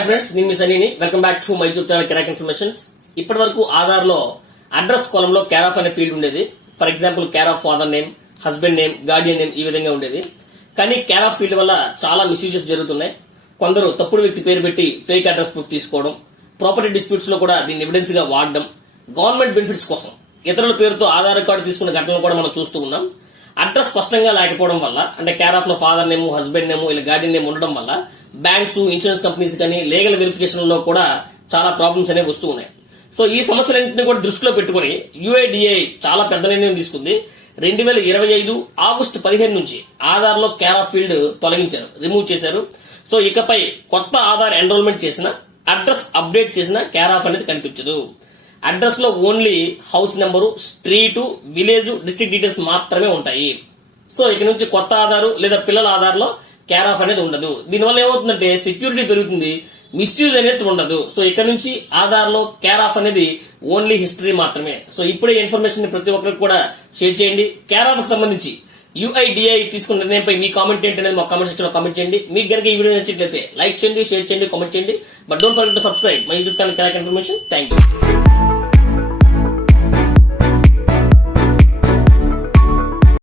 Hi friends, నేను మీ సనీని. Welcome back to my YouTube channel కిరాక్ ఇన్ఫర్మేషన్స్. ఇప్పటి వరకు ఆధార్ లో అడ్రస్ కాలం లో కేర్ ఆఫ్ అనే ఫీల్డ్ ఉండేది. For example care of father name, husband name, guardian name ఈ విధంగా ఉండేది. కానీ కేర్ ఆఫ్ ఫీల్డ్ వల్ల చాలా మిస్యూజెస్ జరుగుతున్నాయి. కొందరు తప్పుడు వ్యక్తి పేరు పెట్టి ఫేక్ అడ్రస్ ప్రూఫ్ తీసుకోవడం, ప్రాపర్టీ డిస్ప్యూట్స్ లో కూడా దీన్ని ఎవిడెన్స్ గా వాడడం, గవర్నమెంట్ బెనిఫిట్స్ కోసం ఇతరుల పేరుతో ఆధార్ కార్డు తీసుకున్న ఘటనలు కూడా మనం చూస్తూ ఉన్నాం. అడ్రస్ స్పష్టంగా లేకపోవడం వల్ల, అంటే కేర్ ఆఫ్ లో ఫాదర్ నేమ్, హస్బెండ్ నేమ్ ఇలా గార్డియన్ నేమ్ ఉండడం వల్ల బ్యాంక్స్, ఇన్సూరెన్స్ కంపెనీస్ కానీ లీగల్ వెరిఫికేషన్ లో కూడా చాలా ప్రాబ్లమ్స్ అనేవి వస్తూ ఉన్నాయి. సో ఈ సమస్యలన్నింటినీ కూడా దృష్టిలో పెట్టుకుని UIDAI చాలా పెద్ద నిర్ణయం తీసుకుంది. 2025 ఆగస్టు 15 నుంచి ఆధార్ లో కేర్ ఆఫ్ ఫీల్డ్ తొలగించారు, రిమూవ్ చేశారు. సో ఇకపై కొత్త ఆధార్ ఎన్రోల్మెంట్ చేసిన, అడ్రస్ అప్డేట్ చేసిన కేర్ ఆఫ్ అనేది కనిపించదు. అడ్రస్ లో only house number, street, village, district details మాత్రమే ఉంటాయి. సో ఇక నుంచి కొత్త ఆధారు లేదా పిల్లల ఆధార్ లో కేర్ ఆఫ్ అనేది ఉండదు. దీనివల్ల ఏమవుతుందంటే సెక్యూరిటీ పెరుగుతుంది, మిస్యూజ్ అనేది ఉండదు. సో ఇక్కడ నుంచి ఆధార్ లో కేర్ ఆఫ్ అనేది ఓన్లీ హిస్టరీ మాత్రమే. సో ఇప్పుడే ఇన్ఫర్మేషన్ ప్రతి ఒక్కరికి కూడా షేర్ చేయండి. కేర్ ఆఫ్ కి సంబంధించి UIDAI తీసుకున్న నిర్ణయంపై మీ కామెంట్ ఏంటి అనేది మా కామెంట్ సెక్షన్ లో కామెంట్ చేయండి. మీకు గనుక ఈ వీడియో నచ్చినట్లయితే లైక్ చేయండి, షేర్ చేయండి, కామెంట్ చేయండి. But don't forget to subscribe my YouTube channel కిరాక్ ఇన్ఫర్మేషన్. Thank you.